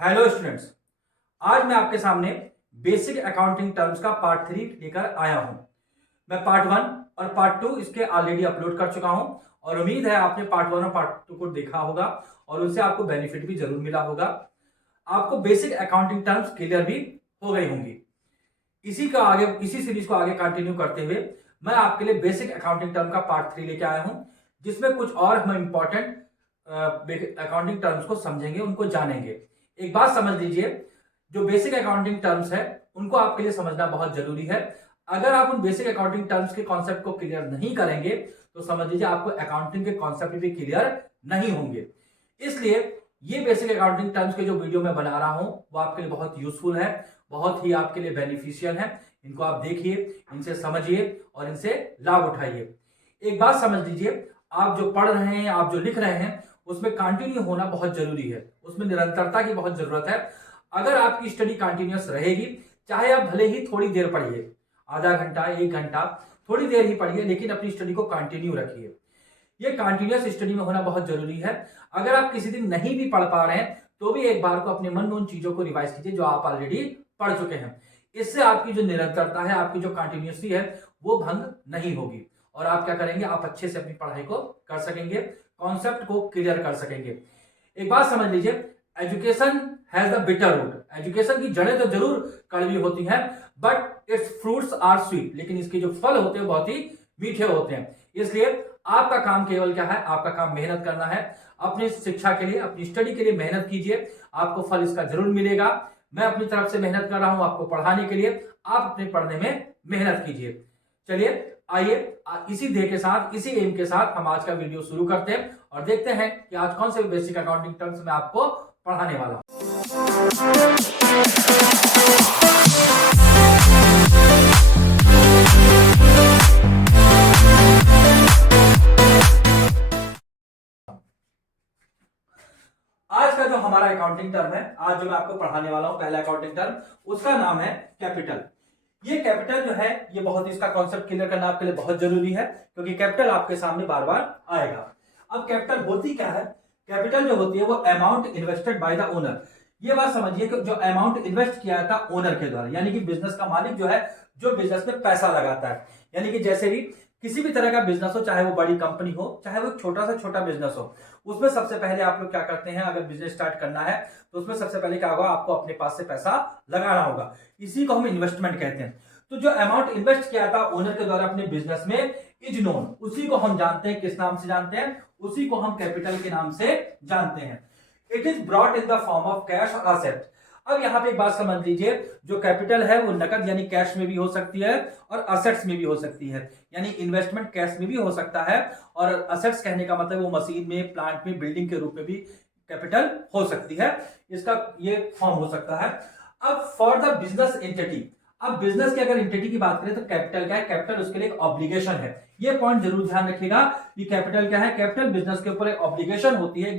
Hello students, आज मैं आपके सामने बेसिक अकाउंटिंग टर्म्स का पार्ट 3 लेकर आया हूं। मैं पार्ट 1 और पार्ट 2 इसके ऑलरेडी अपलोड कर चुका हूं और उम्मीद है आपने पार्ट 1 और पार्ट 2 को देखा होगा और उनसे आपको बेनिफिट भी जरूर मिला होगा। आपको बेसिक अकाउंटिंग टर्म्स क्लियर भी हो गई होंगी। इसी सीरीज को आगे कंटिन्यू करते हुए मैं आपके लिए बेसिक अकाउंटिंग टर्म का पार्ट 3 लेके आया हूं, जिसमें कुछ और हम इंपॉर्टेंट अकाउंटिंग टर्म्स को समझेंगे, उनको जानेंगे। एक बात समझ लीजिए, जो बेसिक अकाउंटिंग टर्म्स है उनको आपके लिए समझना बहुत जरूरी है। अगर आप उन बेसिक अकाउंटिंग टर्म्स के कॉन्सेप्ट को क्लियर नहीं करेंगे तो समझ लीजिए आपको अकाउंटिंग के कॉन्सेप्ट भी क्लियर नहीं होंगे। इसलिए ये बेसिक अकाउंटिंग टर्म्स के जो वीडियो मैं बना रहा हूं वो आपके लिए बहुत यूजफुल है, बहुत ही आपके लिए बेनिफिशियल है। इनको आप देखिए, इनसे समझिए और इनसे लाभ उठाइए। एक बात समझ लीजिए, आप जो पढ़ रहे हैं, आप जो लिख रहे हैं, उसमें कंटिन्यू होना बहुत जरूरी है, उसमें निरंतरता की बहुत जरूरत है। अगर आपकी स्टडी कंटिन्यूअस रहेगी, चाहे आप भले ही थोड़ी देर पढ़िए, आधा घंटा 1 घंटा, थोड़ी देर ही पढ़िए, लेकिन अपनी स्टडी को कंटिन्यू रखिए। ये कंटिन्यूअस स्टडी में होना बहुत जरूरी है। अगर आप किसी दिन नहीं भी पढ़ पा रहे हैं तो भी एक बार को अपने मन में उन चीजों को रिवाइज कीजिए जो आप ऑलरेडी पढ़ चुके हैं। इससे आपकी जो निरंतरता है, आपकी जो कंटिन्यूसी है, वो भंग नहीं होगी और आप क्या करेंगे, आप अच्छे से अपनी पढ़ाई को कर सकेंगे, कॉन्सेप्ट को क्लियर कर सकेंगे। एक बात समझ लीजिए, education has the bitter root. Education की जड़ें तो जरूर कड़वी होती हैं, but its fruits are sweet. लेकिन इसके जो फल होते हैं बहुत ही मीठे होते हैं। इसलिए आपका काम केवल क्या है, आपका काम मेहनत करना है। अपनी शिक्षा के लिए, अपनी स्टडी के लिए मेहनत कीजिए, आपको फल इसका जरूर मिलेगा। मैं अपनी तरफ से मेहनत कर रहा हूं आपको पढ़ाने के लिए, आप अपने पढ़ने में मेहनत कीजिए। चलिए आइए, इसी ध्येय के साथ, इसी एम के साथ हम आज का वीडियो शुरू करते हैं और देखते हैं कि आज कौन से बेसिक अकाउंटिंग टर्म्स मैं आपको पढ़ाने वाला हूं। आज का जो हमारा अकाउंटिंग टर्म है, आज जो मैं आपको पढ़ाने वाला हूं, पहला अकाउंटिंग टर्म, उसका नाम है कैपिटल। ये कैपिटल जो है, ये बहुत ही, इसका कॉन्सेप्ट क्लियर करना आपके लिए बहुत जरूरी है, क्योंकि कैपिटल आपके सामने बार बार आएगा। अब कैपिटल होती क्या है? कैपिटल जो होती है वो amount invested by the owner. ये बात समझिए कि जो अमाउंट इन्वेस्ट किया था ओनर के द्वारा, यानी कि बिजनेस का मालिक जो है, जो बिजनेस में पैसा लगाता है। यानी कि जैसे भी किसी भी तरह का बिजनेस हो, चाहे वो बड़ी कंपनी हो, चाहे वो छोटा से छोटा बिजनेस हो, उसमें सबसे पहले आप लोग क्या करते हैं, अगर बिजनेस स्टार्ट करना है तो उसमें सबसे पहले क्या होगा, आपको अपने पास से पैसा लगाना होगा। इसी को हम इन्वेस्टमेंट कहते हैं। तो जो अमाउंट इन्वेस्ट किया था ओनर के द्वारा अपने बिजनेस में, इज नोन, उसी को हम जानते हैं, किस नाम से जानते हैं? उसी को हम कैपिटल के नाम से जानते हैं। It is brought in the form of cash और असेट। अब यहां पे एक बात समझ लीजिए, जो कैपिटल है वो नकद यानी कैश में भी हो सकती है और असेट्स में भी हो सकती है। यानी इन्वेस्टमेंट कैश में भी हो सकता है और असेट्स कहने का मतलब वो मशीन में, प्लांट में, बिल्डिंग के रूप में भी कैपिटल हो सकती है। इसका ये फॉर्म हो सकता है। अब फॉर द बिजनेस एंटिटी, अब बिजनेस की अगर एंटिटी की बात करें तो कैपिटल क्या है? कैपिटल उसके लिए एक ऑब्लिगेशन है। ये पॉइंट जरूर ध्यान रखिएगा कि कैपिटल क्या है? कैपिटल बिजनेस के ऊपर एक ऑब्लिगेशन होती है,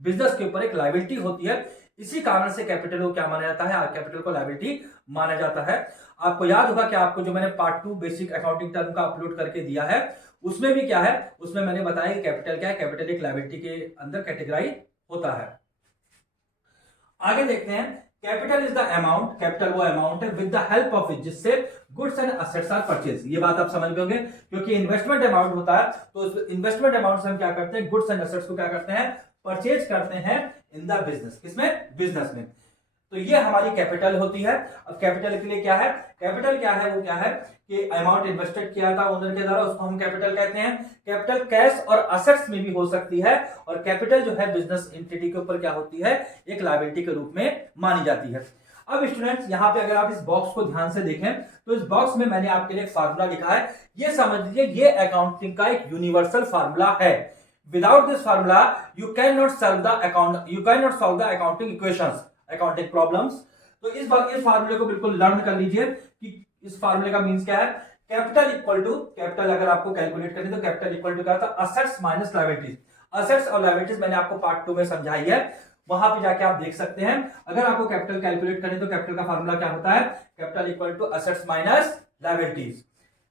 बिजनेस के ऊपर एक लायबिलिटी होती है। इसी कारण से कैपिटल को क्या माना जाता है? कैपिटल को लायबिलिटी माना जाता है। आपको याद होगा कि आपको जो मैंने पार्ट 2 बेसिक अकाउंटिंग टर्म का अपलोड करके दिया है, उसमें भी क्या है, उसमें मैंने बताया कि कैपिटल क्या है? कैपिटल एक लायबिलिटी के अंदर कैटेगराइज होता है। आगे देखते हैं, capital is the amount, capital वो अमाउंट है with the help of it, जिससे goods and assets are purchase. ये बात आप समझ गए होंगे, क्योंकि इन्वेस्टमेंट अमाउंट होता है, तो इन्वेस्टमेंट अमाउंट से हम क्या करते हैं? गुड्स एंड असेट्स को क्या करते हैं? परचेज करते हैं इन द बिजनेस। किसमें? बिजनेस में। तो ये हमारी कैपिटल होती है। अब कैपिटल के लिए क्या है? कैपिटल क्या है? वो क्या है कि अमाउंट इन्वेस्टेड किया था ओनर के द्वारा, उसको हम कैपिटल कहते हैं। कैपिटल कैश और असेट्स में भी हो सकती है और कैपिटल जो है बिजनेस एंटिटी के ऊपर क्या होती है? एक लायबिलिटी के रूप में मानी जाती है। अब स्टूडेंट्स, यहां पे अगर आप इस बॉक्स को ध्यान से देखें तो इस बॉक्स में मैंने आपके लिए एक फार्मूला लिखा है। ये समझ लीजिए, ये अकाउंटिंग का एक यूनिवर्सल फार्मूला है। Without this formula, you cannot solve the accounting equations, accounting problems. तो इस फार्मूले को बिल्कुल लर्न कर लीजिए कि इस फार्मूले का मींस क्या है। कैपिटल इक्वल टू, कैपिटल अगर आपको कैलकुलेट करनी तो कैपिटल इक्वल टू क्या था? Assets minus liabilities. असेट्स और लायबिलिटीज मैंने आपको पार्ट 2 में समझाई है, वहां पे जाके आप देख सकते हैं। अगर आपको कैपिटल कैलकुलेट करनी तो कैपिटल का फार्मूला क्या होता है? Capital equal to assets minus liabilities.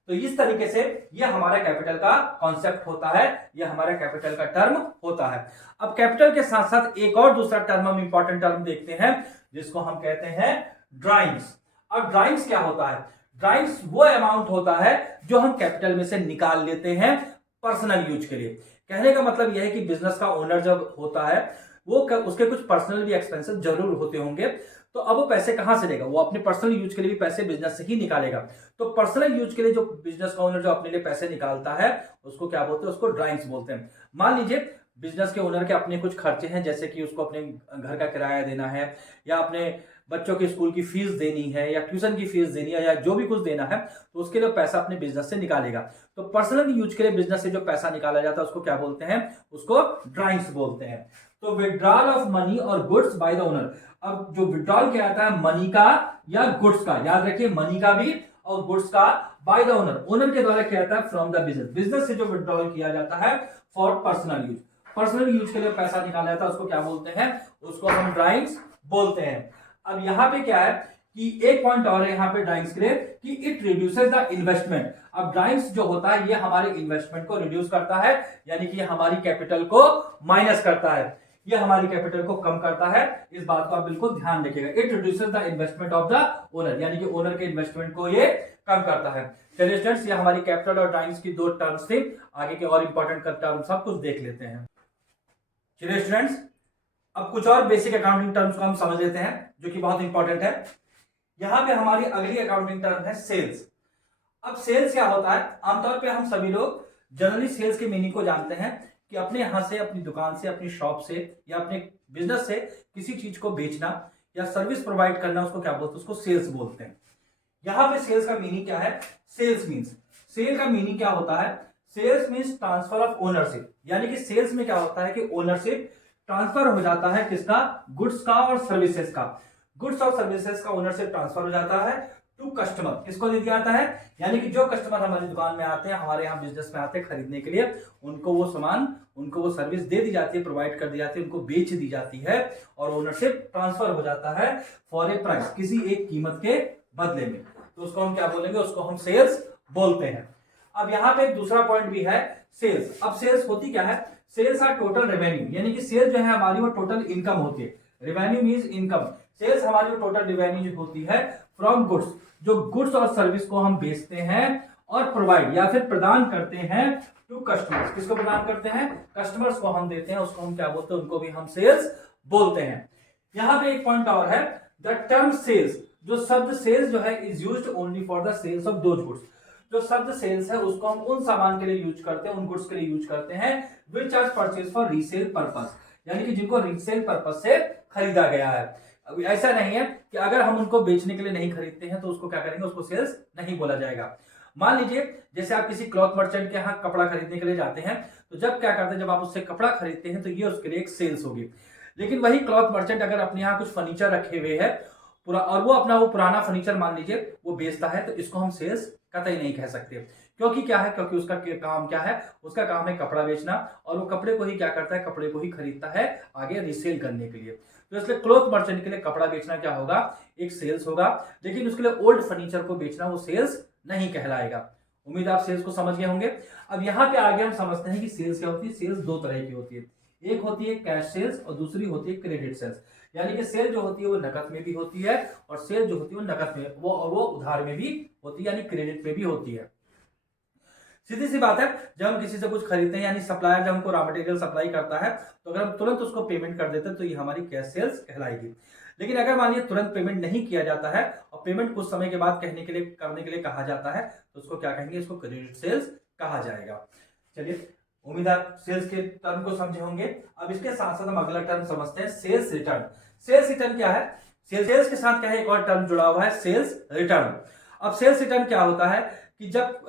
तो इस तरीके से ये हमारा कैपिटल का कॉन्सेप्ट होता है, ये हमारा कैपिटल का टर्म होता है। अब कैपिटल के साथ साथ एक और दूसरा टर्म हम इंपॉर्टेंट टर्म देखते हैं जिसको हम कहते हैं ड्राइंग्स। अब ड्राइंग्स क्या होता है? ड्राइंग्स वो अमाउंट होता है जो हम कैपिटल में से निकाल लेते हैं पर्सनल यूज के लिए। कहने का मतलब यह है कि बिजनेस का ओनर जब होता है वो उसके कुछ पर्सनल भी एक्सपेंसेस जरूर होते होंगे, तो अब वो पैसे कहां से लेगा? वो अपने पर्सनल यूज के लिए भी पैसे बिजनेस से ही निकालेगा। तो पर्सनल यूज के लिए जो बिजनेस का ओनर जो अपने लिए पैसे निकालता है उसको क्या बोलते हैं? उसको ड्राइंग्स बोलते हैं। मान लीजिए बिजनेस के ओनर के अपने कुछ खर्चे हैं, जैसे कि उसको अपने घर का किराया देना है, या अपने बच्चों के स्कूल की फीस देनी है, या ट्यूशन की फीस देनी है, या जो भी कुछ देना है, तो उसके लिए पैसा अपने बिजनेस से निकालेगा। तो पर्सनल यूज के लिए बिजनेस से जो पैसा निकाला जाता है उसको क्या बोलते हैं? उसको ड्राइंग्स बोलते हैं। तो विड्रॉल ऑफ मनी और गुड्स बाय द ओनर। अब जो विड्रॉल क्या आता है? मनी का या गुड्स का, याद रखिए मनी का भी और गुड्स का, बाय द ओनर, ओनर के द्वारा क्या आता है? फ्रॉम द बिजनेस, बिजनेस से जो विड्रॉल किया जाता है for personal use, personal use के लिए पैसा निकाला जाता है उसको क्या बोलते हैं? उसको हम ड्राइंग्स बोलते हैं। अब यहां पे क्या है कि एक पॉइंट और है यहाँ पे ड्राइंग्स के लिए कि इट रिड्यूसेस द इन्वेस्टमेंट। अब ड्राइंग्स जो होता है ये हमारे इन्वेस्टमेंट को रिड्यूस करता है, यानी कि हमारी कैपिटल को माइनस करता है, ये हमारी कैपिटल को कम करता है। इस बात को आप बिल्कुल ध्यान रखिएगा। It reduces the investment of the owner, यानी कि ओनर के इन्वेस्टमेंट को ये कम करता है। चलिए स्टूडेंट्स, ये हमारी कैपिटल और ड्राइंग्स की दो टर्म्स थी। आगे के और इंपॉर्टेंट टर्म सब कुछ देख लेते हैं। चलिए स्टूडेंट्स, अब कुछ और बेसिक अकाउंटिंग टर्म्स को हम समझ लेते हैं जो कि बहुत इंपॉर्टेंट है। यहां पे हमारी अगली अकाउंटिंग टर्म है सेल्स। अब सेल्स क्या होता है? आमतौर पे हम सभी लोग जनरली सेल्स के मीनिंग को जानते हैं कि अपने यहां से, अपनी दुकान से, अपनी शॉप से या अपने बिजनेस से किसी चीज को बेचना या सर्विस प्रोवाइड करना, उसको क्या बोलते हैं? उसको सेल्स बोलते हैं। यहां पे सेल्स का मीनिंग क्या है? सेल्स मीन्स, सेल का मीनिंग क्या होता है? Sales means transfer of ownership, यानी कि सेल्स में क्या होता है कि ओनरशिप ट्रांसफर हो जाता है किसका? गुड्स का और सर्विसेज का। गुड्स और सर्विसेज का ओनरशिप ट्रांसफर हो जाता है टू कस्टमर। किसको दे दिया जाता है? यानी कि जो कस्टमर हमारी दुकान में आते हैं, हमारे यहाँ बिजनेस में आते हैं खरीदने के लिए, उनको वो सामान, उनको वो सर्विस दे दी जाती है, प्रोवाइड कर दी जाती है, उनको बेच दी जाती है और ओनरशिप ट्रांसफर हो जाता है फॉर ए प्राइस, किसी एक कीमत के बदले में। तो उसको हम क्या बोलेंगे? उसको हम सेल्स बोलते हैं। अब यहाँ पे दूसरा पॉइंट भी है सेल्स। अब सेल्स होती क्या है? सेल्स आर टोटल रेवेन्यू, यानी कि सेल्स जो है हमारी वो टोटल इनकम होती है। Revenue means income. सेल्स हमारी वो टोटल रेवेन्यू होती है फ्रॉम गुड्स, जो गुड्स और सर्विस को हम बेचते हैं और प्रोवाइड या फिर प्रदान करते हैं टू कस्टमर्स। किसको प्रदान करते हैं? कस्टमर्स को हम देते हैं, उसको हम क्या बोलते हैं? उनको भी हम सेल्स बोलते हैं। यहां पे एक पॉइंट और है, द टर्म सेल्स, जो शब्द सेल्स जो है is used only for the sales of those goods. जो शब्द सेल्स है उसको हम उन सामान के लिए यूज करते हैं, उन गुड्स के लिए यूज करते हैं which are purchase for resale purpose, यानी कि जिनको रीसेल पर्पस से खरीदा गया है। अब ऐसा नहीं है कि अगर हम उनको बेचने के लिए नहीं खरीदते हैं तो उसको क्या करेंगे? उसको सेल्स नहीं बोला जाएगा। मान लीजिए जैसे आप किसी क्लॉथ मर्चेंट के यहाँ कपड़ा खरीदने के लिए जाते हैं, तो जब क्या करते हैं? जब आप उससे कपड़ा खरीदते हैं तो ये उसके लिए एक सेल्स होगी। लेकिन वही क्लॉथ मर्चेंट अगर अपने यहाँ कुछ फर्नीचर रखे हुए है पूरा, और वो अपना वो पुराना फर्नीचर मान लीजिए वो बेचता है, तो इसको हम सेल्स कतई नहीं कह सकते। क्योंकि क्या है? क्योंकि उसका काम क्या है? उसका काम है कपड़ा बेचना, और वो कपड़े को ही क्या करता है? कपड़े को ही खरीदता है आगे रीसेल करने के लिए। तो इसलिए क्लॉथ मर्चेंट के लिए कपड़ा बेचना क्या होगा? एक सेल्स होगा। लेकिन उसके लिए ओल्ड फर्नीचर को बेचना वो सेल्स नहीं कहलाएगा। उम्मीद आप सेल्स को समझ गए होंगे। अब यहाँ पे आगे हम समझते हैं कि सेल्स क्या होती है। सेल्स दो तरह की होती है, एक होती है कैश सेल्स और दूसरी होती है क्रेडिट सेल्स। यानी कि सेल जो होती है वो नकद में भी होती है और सेल जो होती है वो नकद में वो उधार में भी होती है, यानी क्रेडिट में भी होती है। सीधी सी बात है, जब हम किसी से कुछ खरीदते हैं, यानी सप्लायर जब हमको रॉ मटेरियल सप्लाई करता है, तो अगर हम तुरंत उसको पेमेंट कर देते हैं तो ये हमारी कैश सेल्स कहलाएगी। लेकिन अगर मान लीजिए तुरंत पेमेंट नहीं किया जाता है और पेमेंट कुछ समय के बाद करने के लिए कहा जाता है, तो उसको क्या कहेंगे? इसको क्रेडिट सेल्स कहा जाएगा। चलिए, उम्मीद आप सेल्स के टर्म को समझे होंगे। अब इसके साथ साथ हम अगला टर्म समझते हैं, सेल्स रिटर्न। सेल्स रिटर्न क्या है? सेल्स के साथ क्या है? एक और टर्म जुड़ा हुआ है, सेल्स रिटर्न। अब सेल्स रिटर्न क्या होता है कि जब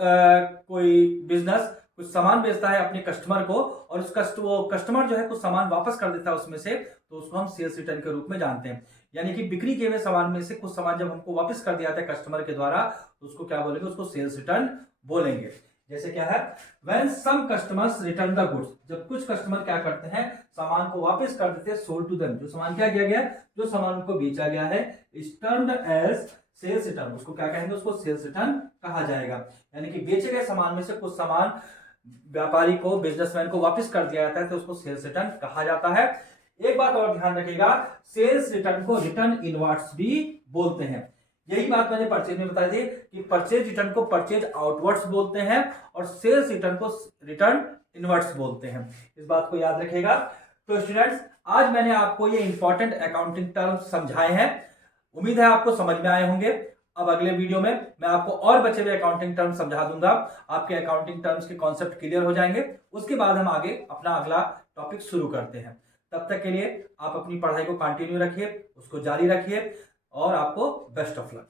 कोई बिजनेस कुछ सामान बेचता है अपने कस्टमर को और वो कस्टमर जो है कुछ सामान वापस कर देता है उसमें से, तो उसको हम सेल्स रिटर्न के रूप में जानते हैं। यानी कि बिक्री किए हुए सामान में से कुछ सामान जब हमको वापस कर दिया जाता है कस्टमर के द्वारा, तो उसको क्या बोलेंगे? उसको सेल्स रिटर्न बोलेंगे। जैसे क्या है? When some customers return the goods, जब कुछ कस्टमर क्या करते हैं? सामान को वापस कर देते हैं, sold to them, जो सामान क्या किया गया? जो सामान को बेचा गया है, is termed as sales return, उसको क्या कहेंगे, उसको सेल्स रिटर्न कहा जाएगा। यानी कि बेचे गए सामान में से कुछ सामान व्यापारी को, बिजनेसमैन को वापस कर दिया जाता है तो उसको सेल्स रिटर्न कहा जाता है। एक बात और ध्यान रखिएगा, सेल्स रिटर्न को रिटर्न इनवर्ड्स भी बोलते हैं। यही बात मैंने परचेज में बताई थी कि परचेज रिटर्न को परचेज आउटवर्ड्स बोलते हैं और सेल्स रिटर्न को रिटर्न इनवर्ड्स बोलते हैं। इस बात को याद रखिएगा। तो स्टूडेंट्स, आज मैंने आपको ये इंपॉर्टेंट अकाउंटिंग टर्म्स समझाए हैं। उम्मीद है आपको समझ में आए होंगे। अब अगले वीडियो में मैं आपको और बचे हुए अकाउंटिंग टर्म्स समझा दूंगा, आपके अकाउंटिंग टर्म्स के कॉन्सेप्ट क्लियर हो जाएंगे। उसके बाद हम आगे अपना अगला टॉपिक शुरू करते हैं। तब तक के लिए आप अपनी पढ़ाई को कंटिन्यू रखिए, उसको जारी रखिए और आपको बेस्ट ऑफ लक।